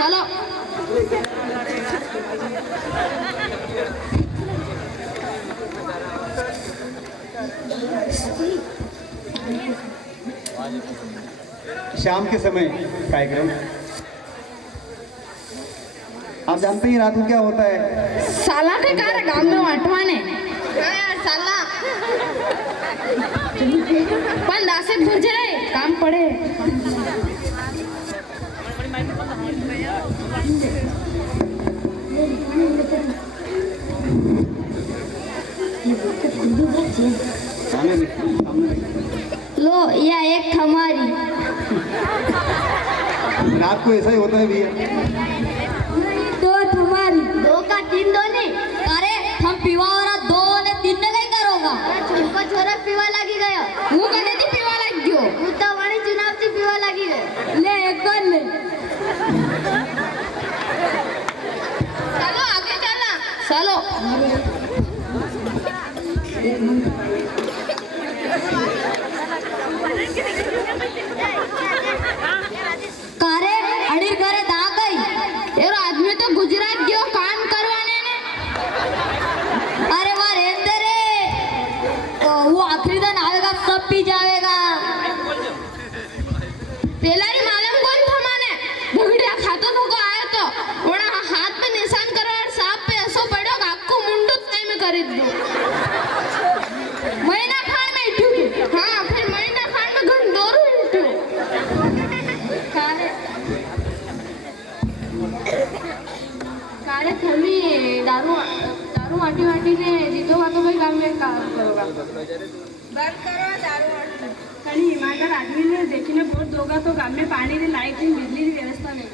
चलो। शाम के समय कार्यक्रम, आप जानते ही रात को क्या होता है। साला के कार गांव में वाटवाने साला पण दासे भुर्जे रे काम पड़े। लो या एक हमारी। रात को ऐसा ही होता है भैया। दो तुम्हारी। दो का तीन दो नहीं। अरे हम पीवा हो रहा दो ने तीन ने नहीं करोगा। छोरा छोरा पीवा लगी गया। वो कने थी पीवा लग गयो। वो तो वाणी चुनाव से पीवा लगी गए। ले एक कर ले। चलो आगे चलना। चलो। कारे अड़ीर घरे दा गई। यार आदमी तो गुजरात गयो काम करवाने ने। अरे वाह रहते रे। वो आखिरी दिन आवेगा सब पी जाएगा। तेलारी मालूम कौन था माने भगड़िया खातो तो को आया तो वड़ा हाथ में निशान करवा और सांप पे ऐसो पड़ो आखो मुंडू तय में कर दो। महीना खान में इठू। हाँ फिर महीना खान में घन दोरू इठू। कारे थमी दारू दारू वाटी वाटी ने जीतो वातो भाई काम में काम करोगा। बंद करो दारू वाटी। कहीं ईमानदार आदमी ने देखने वोट दोगा तो गांव में पानी की लाइट की बिजली की व्यवस्था नहीं।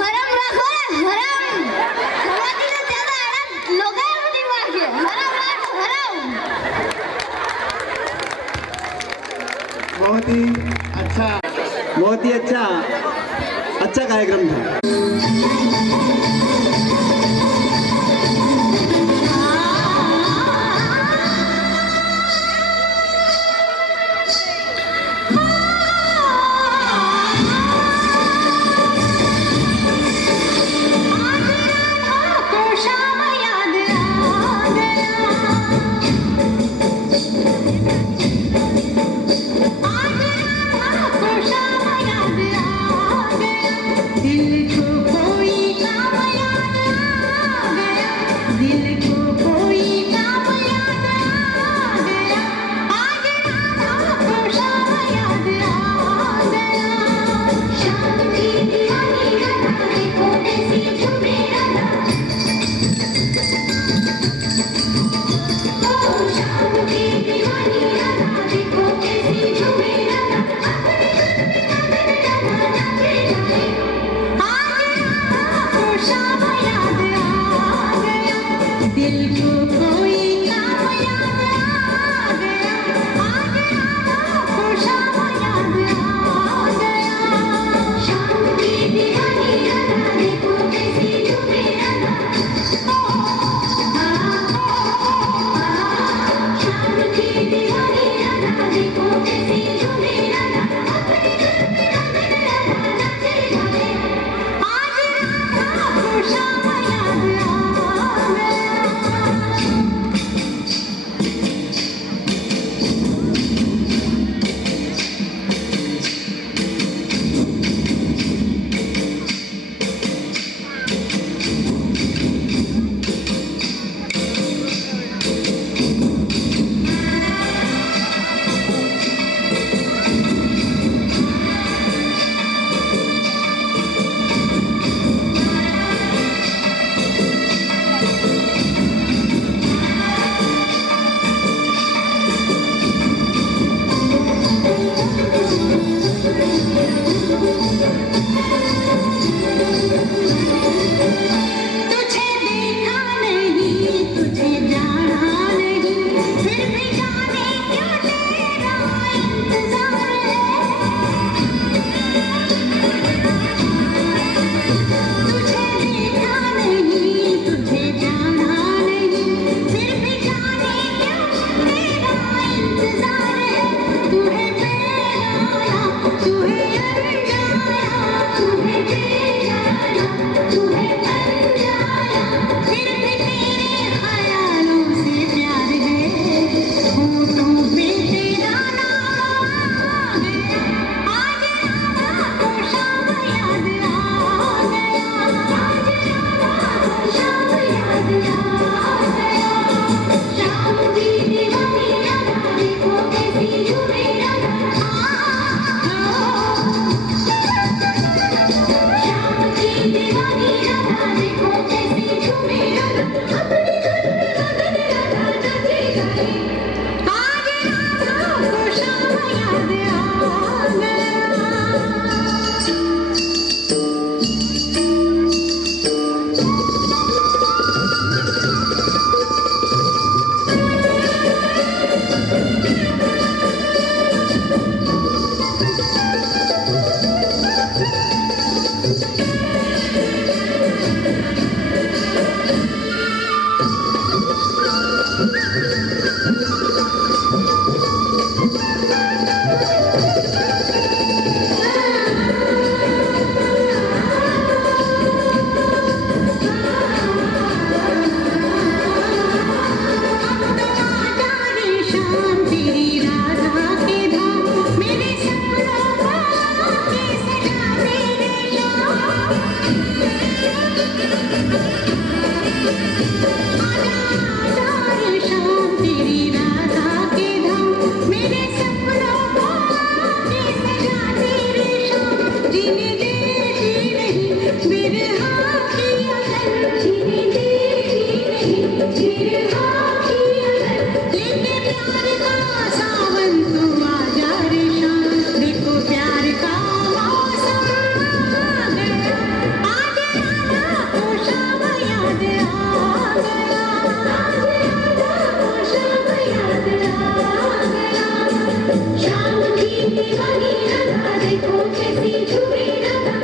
हराम रखो हराम। समाधि से ज्यादा हराम लोग हैं अपनी माँ के। हराम रखो हराम। बहुत ही अच्छा कार्यक्रम था। दिल को कोई काम दीवानी राधा देखो कैसी झूमी राधा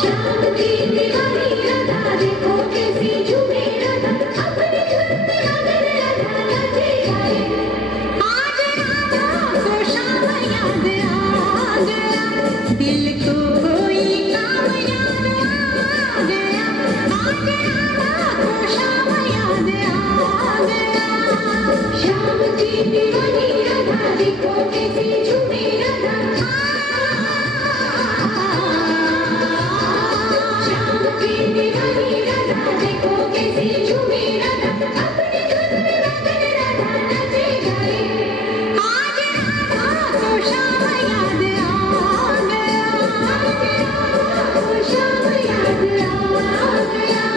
श्याम की दीवानी राधा देखो कैसी झूमी राधा अपनी धुन में मगन राधा नाचे गाए आज राधा को श्याम याद आ गया दिल को कोई काम याद आ गया आज राधा को श्याम याद आ गया श्याम की दीवानी राधा देखो कैसी झूमी राधा श्याम की दीवानी राधा देखो कैसी झूमी राधा अपनी धुन में मगन राधा नाचे गाए आज राधा को श्याम याद आ गया आज राधा को श्याम याद आ गया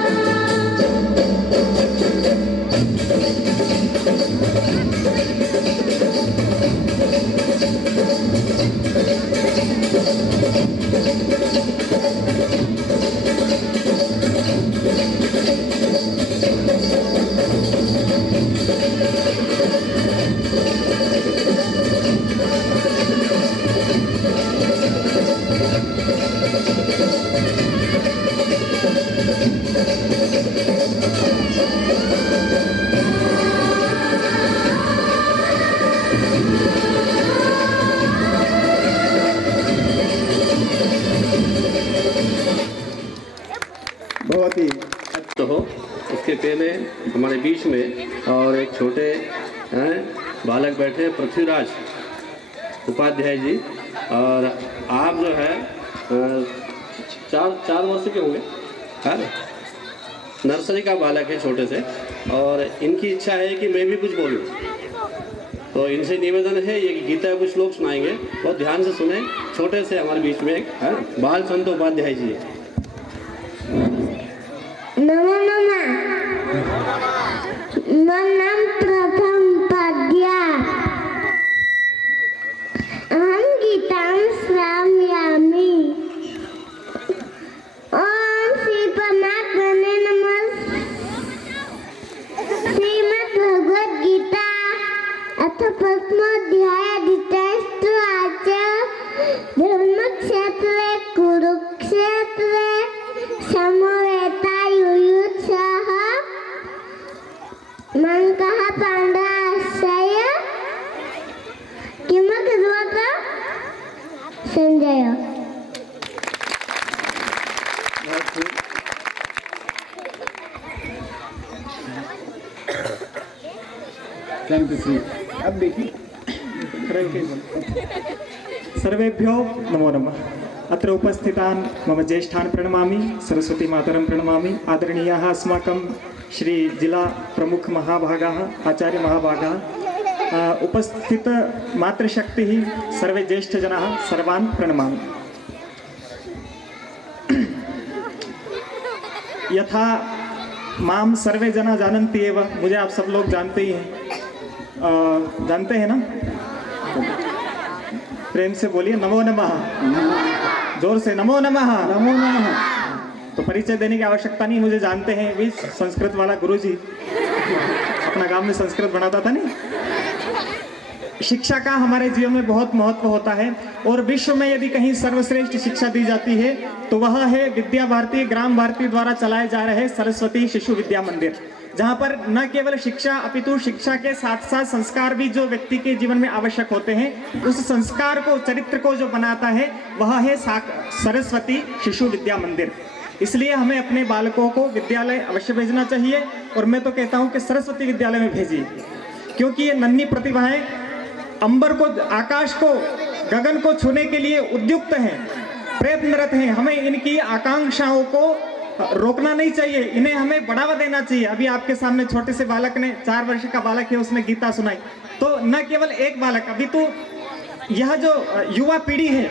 बहुत ही तो हो उसके पहले हमारे बीच में और एक छोटे बालक बैठे हैं, पृथ्वीराज उपाध्याय जी। और आप जो है चार वर्ष के होंगे, है नर्सरी का बालक है छोटे से, और इनकी इच्छा है कि मैं भी कुछ बोलूं। तो इनसे निवेदन है ये गीता के कुछ श्लोक सुनाएंगे, बहुत ध्यान से सुने। छोटे से हमारे बीच में एक बाल संत उपाध्याय जी है। नमो नमः। मन्नं प्रथम पद्या अहं गीतां श्रावयामि। ओम श्री परमात्मने नमः। श्रीमद्भगवद गीता अथ प्रथमोऽध्याय द्वितीयश्लोक धर्मक्षेत्रे कुरुक्षेत्रे समवेतायुयुत्सः मन्कः पाण्डवाश्चय किमकरोत् संजय। Thank you Shri. अब देखिए सर्वेभ्यो नमो नमः। अत्र उपस्थितान् मम ज्येष्ठान् प्रणमामि, सरस्वती मातरं प्रणमामि। आदरणीयाः अस्माकं श्री जिला प्रमुख महाभागाः आचार्य महाभागाः उपस्थित मातृशक्तिः सर्वे ज्येष्ठजनाः सर्वान् प्रणमामि। यथा माम सर्वे जना जानन्ति एव, मुझे आप सब लोग जानते ही हैं, जानते हैं ना? प्रेम से बोलिए नमो नमः, जोर से नमो नमः। नमो नमः। तो परिचय देने की आवश्यकता नहीं, मुझे जानते हैं। भी संस्कृत वाला गुरुजी अपना गांव में संस्कृत बनाता था नहीं। शिक्षा का हमारे जीवन में बहुत महत्व होता है, और विश्व में यदि कहीं सर्वश्रेष्ठ शिक्षा दी जाती है तो वह है विद्या भारती ग्राम भारती द्वारा चलाए जा रहे सरस्वती शिशु विद्या मंदिर, जहाँ पर न केवल शिक्षा अपितु शिक्षा के साथ साथ संस्कार भी जो व्यक्ति के जीवन में आवश्यक होते हैं, उस संस्कार को चरित्र को जो बनाता है वह है सरस्वती शिशु विद्या मंदिर। इसलिए हमें अपने बालकों को विद्यालय अवश्य भेजना चाहिए, और मैं तो कहता हूँ कि सरस्वती विद्यालय में भेजिए, क्योंकि ये नन्ही प्रतिभाएं अंबर को, आकाश को, गगन को छूने के लिए उद्युक्त हैं, प्रयत्नरत हैं। हमें इनकी आकांक्षाओं को रोकना नहीं चाहिए, इन्हें हमें बढ़ावा देना चाहिए। अभी आपके सामने छोटे से बालक ने, 4 वर्ष का बालक है, उसने गीता सुनाई। तो न केवल एक बालक, अभी तो यह जो युवा पीढ़ी है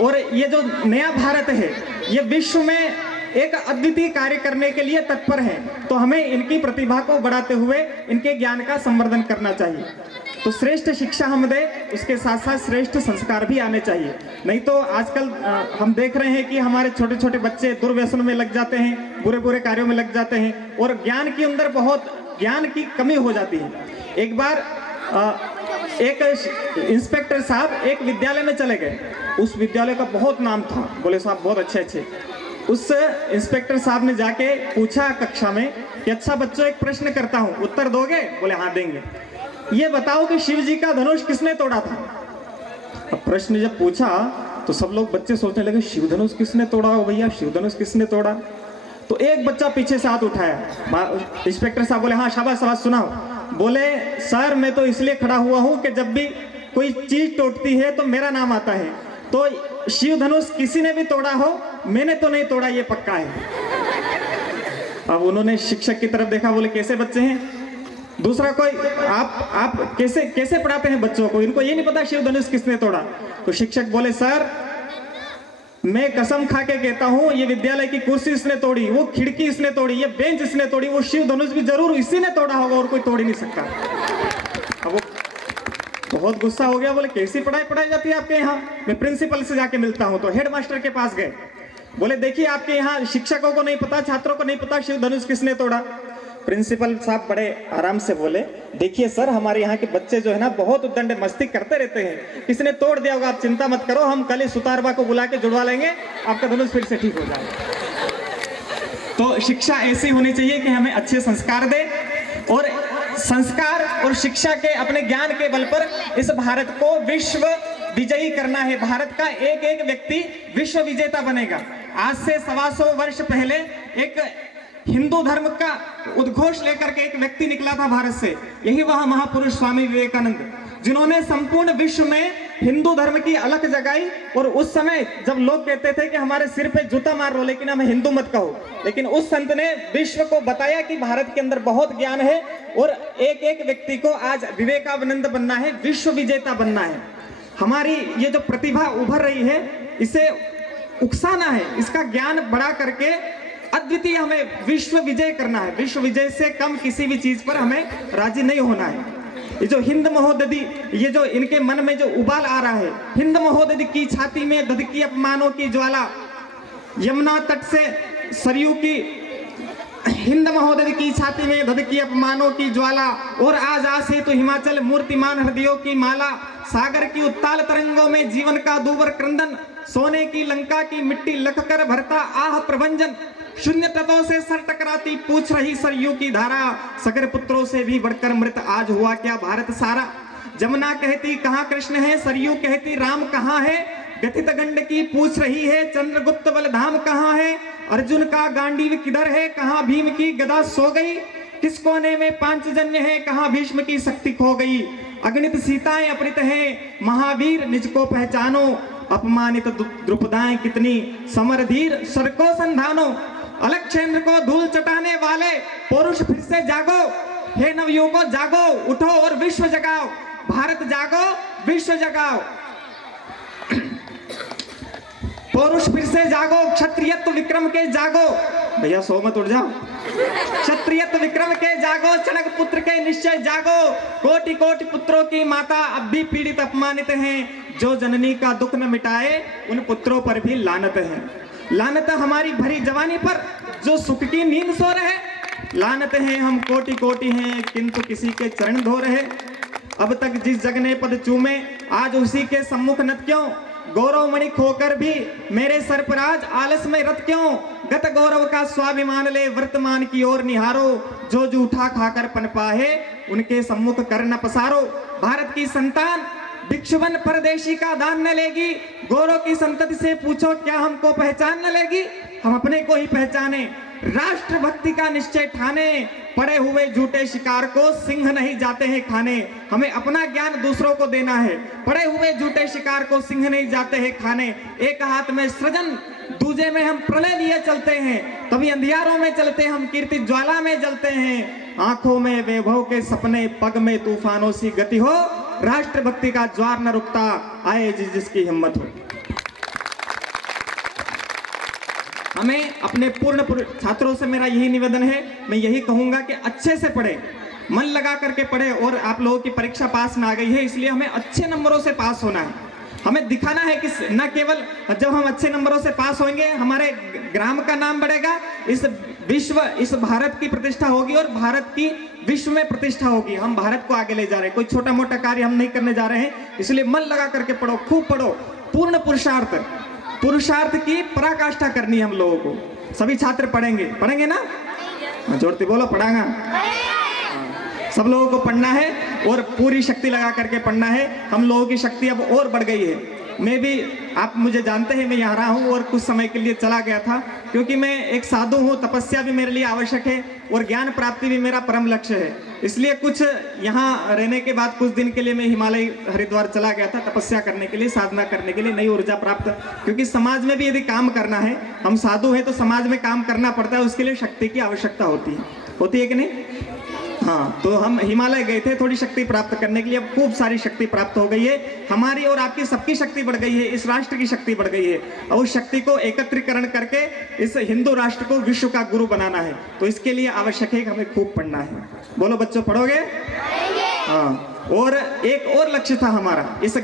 और ये जो नया भारत है, ये विश्व में एक अद्वितीय कार्य करने के लिए तत्पर है। तो हमें इनकी प्रतिभा को बढ़ाते हुए इनके ज्ञान का संवर्धन करना चाहिए। तो श्रेष्ठ शिक्षा हम दें, उसके साथ साथ श्रेष्ठ संस्कार भी आने चाहिए। नहीं तो आजकल हम देख रहे हैं कि हमारे छोटे छोटे बच्चे दुर्व्यसन में लग जाते हैं, बुरे बुरे कार्यों में लग जाते हैं, और ज्ञान के अंदर बहुत ज्ञान की कमी हो जाती है। एक बार एक इंस्पेक्टर साहब एक विद्यालय में चले गए। उस विद्यालय का बहुत नाम था, बोले साहब बहुत अच्छे। उस इंस्पेक्टर साहब ने जाके पूछा कक्षा में कि अच्छा बच्चों एक प्रश्न करता हूँ, उत्तर दोगे? बोले हाँ देंगे। ये बताओ कि शिव जी का धनुष किसने तोड़ा था? अब प्रश्न जब पूछा तो सब लोग बच्चे सोचने लगे शिव धनुष किसने तोड़ा हो भैया, शिव धनुष किसने तोड़ा? तो एक बच्चा पीछे से हाथ उठाया। इंस्पेक्टर साहब बोले हाँ शाबाश शाबाश सुनाओ। बोले सर मैं तो इसलिए खड़ा हुआ हूँ कि जब भी कोई चीज टूटती है तो मेरा नाम आता है, तो शिव धनुष किसी ने भी तोड़ा हो, मैंने तो नहीं तोड़ा, ये पक्का है। अब उन्होंने शिक्षक की तरफ देखा, बोले कैसे बच्चे हैं? दूसरा कोई आप कैसे पढ़ाते हैं बच्चों को, इनको ये नहीं पता शिव धनुष किसने तोड़ा? तो शिक्षक बोले सर मैं कसम खा के कहता हूं ये विद्यालय की कुर्सी इसने तोड़ी, वो खिड़की इसने तोड़ी, ये बेंच इसने तोड़ी, वो शिव धनुष भी जरूर इसी ने तोड़ा होगा और कोई तोड़ ही नहीं सकता। अब वो बहुत गुस्सा हो गया, बोले कैसी पढ़ाई पढ़ाई जाती है आपके यहाँ? मैं प्रिंसिपल से जाके मिलता हूँ। तो हेड मास्टर के पास गए, बोले देखिए आपके यहाँ शिक्षकों को नहीं पता, छात्रों को नहीं पता शिव धनुष किसने तोड़ा। प्रिंसिपल साहब बड़े आराम से बोले देखिए सर हमारे यहाँ के बच्चे जो है ना बहुत उद्दंड मस्ती करते रहते हैं, किसने तोड़ दिया होगा, आप चिंता मत करो, हम कल ही सुतारबा को बुला के जुड़वा लेंगे, आपका धनुष फिर से ठीक हो जाएगा। तो शिक्षा ऐसी होनी चाहिए कि हमें अच्छे संस्कार दे, और संस्कार और शिक्षा के अपने ज्ञान के बल पर इस भारत को विश्व विजयी करना है। भारत का एक एक व्यक्ति विश्व विजेता बनेगा। आज से 125 वर्ष पहले एक हिंदू धर्म का उद्घोष लेकर के एक व्यक्ति निकला था भारत से, यही वह महापुरुष स्वामी विवेकानंद, जिन्होंने संपूर्ण विश्व में हिंदू धर्म की अलख जगाई। और उस समय जब लोग कहते थे कि हमारे सिर पे जूता मार लो लेकिन हमें हिंदू मत कहो, लेकिन उस संत ने विश्व को बताया कि भारत के अंदर बहुत ज्ञान है और एक एक व्यक्ति को आज विवेकानंद बनना है, विश्व विजेता बनना है। हमारी ये जो प्रतिभा उभर रही है इसे उकसाना है, इसका ज्ञान बढ़ा करके अद्वितीय हमें विश्व विजय करना है। विश्व विजय से कम किसी भी चीज पर हमें राजी नहीं होना है। ये जो हिंद महोदधि, ये जो इनके मन में जो उबाल आ रहा है, हिंद महोदधि की छाती में धधकी अपमानों की ज्वाला, यमुना तट से सरयू की, हिंद महोदधि की छाती में धधकी अपमानों की ज्वाला, और आज से तो हिमाचल मूर्तिमान हृदयों की माला, सागर की उत्ताल तरंगों में जीवन का दूबर क्रंदन, सोने की लंका की मिट्टी लख कर भरता आह प्रभंजन, शून्य तत्वों से सर टकराती पूछ रही सरयू की धारा, सगर पुत्रों से भी बढ़कर मृत आज हुआ क्या भारत सारा। जमुना कहती कहाँ कृष्ण है, सरयू कहती राम कहाँ है, व्यथित गंड की पूछ रही है चंद्रगुप्त बलधाम कहाँ है, अर्जुन का गांडीव किधर है, कहाँ भीम की गदा सो गई, किस कोने में पांचजन्य है, कहाँ भीष्म की शक्ति खो गई, अगणित सीताएं अपहृत हैं, महावीर निज को पहचानो, अपमानित द्रुपदाएं कितनी, समरधीर सर को संधानो, अलक्षेंद्र को धूल चटाने वाले पुरुष फिर से जागो, हे नवयुवकों जागो, उठो और विश्व जगाओ, भारत जागो विश्व जगाओ, पुरुष फिर से जागो, क्षत्रियत्व विक्रम के जागो, भैया 100 मत उठ जाओ, क्षत्रियत्व विक्रम के जागो, चणक पुत्र के निश्चय जागो, कोटि कोटि पुत्रों की माता अब भी पीड़ित अपमानित हैं, जो जननी का दुख न मिटाए उन पुत्रों पर भी लानत है। लानत हमारी भरी जवानी पर जो सुख की नींद सो रहे, लानत है हम कोटि कोटि हैं किंतु किसी के चरण धो रहे, अब तक जिस जग ने पद चूमे आज उसी के सम्मुख नत क्यों, गौरवमणि खोकर भी मेरे सर पर आज आलस में रत क्यों, गत गौरव का स्वाभिमान ले वर्तमान की ओर निहारो, जो जूठा खाकर पनपा है उनके सम्मुख कर न पसारो, भारत की संतान भिक्षुवन परदेशी का दान न लेगी, गौरव की संतति से पूछो क्या हमको पहचान न लेगी, हम अपने को ही पहचाने, राष्ट्र भक्ति का निश्चय ठाने, पड़े हुए झूठे शिकार को सिंह नहीं जाते हैं खाने, हमें अपना ज्ञान दूसरों को देना है, पड़े हुए झूठे शिकार को सिंह नहीं जाते हैं खाने, एक हाथ में सृजन दूजे में हम प्रलय लिए चलते हैं, तभी अंधियारों में चलते हम कीर्ति ज्वाला में जलते हैं, आंखों में वैभव के सपने पग में तूफानों सी गति हो, राष्ट्र भक्ति का ज्वार न रुकता आए जिसकी हिम्मत हो। हमें अपने पूर्ण छात्रों से मेरा यही निवेदन है, मैं यही कहूंगा कि अच्छे से पढ़े, मन लगा करके पढ़े, और आप लोगों की परीक्षा पास में आ गई है इसलिए हमें अच्छे नंबरों से पास होना है, हमें दिखाना है कि न केवल जब हम अच्छे नंबरों से पास होंगे हमारे ग्राम का नाम बढ़ेगा, इस विश्व, इस भारत की प्रतिष्ठा होगी और भारत की विश्व में प्रतिष्ठा होगी। हम भारत को आगे ले जा रहे हैं, कोई छोटा मोटा कार्य हम नहीं करने जा रहे हैं। इसलिए मन लगा करके पढ़ो, खूब पढ़ो, पूर्ण पुरुषार्थ की पराकाष्ठा करनी है हम लोगों को। सभी छात्र पढ़ेंगे ना? जोरती बोलो, पढ़ागा। सब लोगों को पढ़ना है और पूरी शक्ति लगा करके पढ़ना है। हम लोगों की शक्ति अब और बढ़ गई है। मैं भी, आप मुझे जानते हैं, मैं यहाँ रहा हूँ और कुछ समय के लिए चला गया था, क्योंकि मैं एक साधु हूँ। तपस्या भी मेरे लिए आवश्यक है और ज्ञान प्राप्ति भी मेरा परम लक्ष्य है। इसलिए कुछ यहाँ रहने के बाद कुछ दिन के लिए मैं हिमालय हरिद्वार चला गया था, तपस्या करने के लिए, साधना करने के लिए, नई ऊर्जा प्राप्त। क्योंकि समाज में भी यदि काम करना है, हम साधु हैं तो समाज में काम करना पड़ता है, उसके लिए शक्ति की आवश्यकता होती है कि नहीं? हाँ, तो हम हिमालय गए थे थोड़ी शक्ति प्राप्त करने के लिए। अब खूब सारी शक्ति प्राप्त हो गई है, हमारी और आपकी सबकी शक्ति बढ़ गई है, इस राष्ट्र की शक्ति बढ़ गई है। और उस शक्ति को एकत्रीकरण करके इस हिंदू राष्ट्र को विश्व का गुरु बनाना है। तो इसके लिए आवश्यक है कि हमें खूब पढ़ना है। बोलो बच्चों, पढ़ोगे? हाँ। और एक और लक्ष्य था हमारा, इस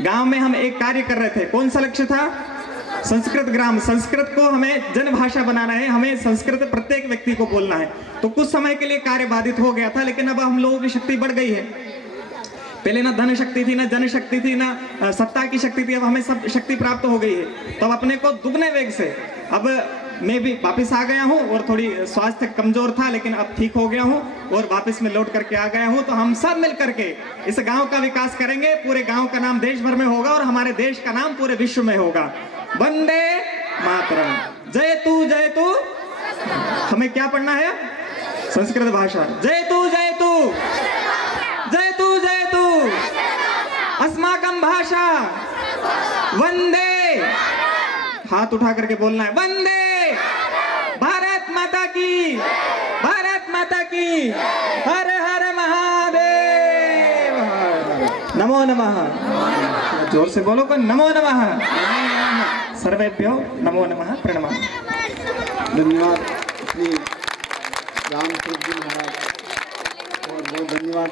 गांव में हम एक कार्य कर रहे थे। कौन सा लक्ष्य था? संस्कृत ग्राम। संस्कृत को हमें जन भाषा बनाना है, हमें संस्कृत प्रत्येक व्यक्ति को बोलना है। तो कुछ समय के लिए कार्य बाधित हो गया था, लेकिन अब हम लोगों की शक्ति बढ़ गई है। पहले ना धन शक्ति थी, ना जन शक्ति थी, ना सत्ता की शक्ति थी, अब हमें सब शक्ति प्राप्त हो गई है। तो अपने को दुगने वेग से अब मैं भी वापस आ गया हूँ और थोड़ी स्वास्थ्य कमजोर था, लेकिन अब ठीक हो गया हूँ और वापस में लौट करके आ गया हूँ। तो हम सब मिल करके इस गांव का विकास करेंगे, पूरे गांव का नाम देश भर में होगा और हमारे देश का नाम पूरे विश्व में होगा। वंदे मातरम। जय तू। हमें क्या पढ़ना है? संस्कृत भाषा। जय तू अस्माकं भाषा। वंदे, हाथ उठा करके बोलना है, वंदे भारत माता की, भारत माता की। हर हर महादेव, नमो नमः। जोर से बोलो को, नमो नमः। सर्वेभ्यो नमो नमः, प्रणमाम। धन्यवाद श्री रामस्वरूप जी महाराज, और बहुत धन्यवाद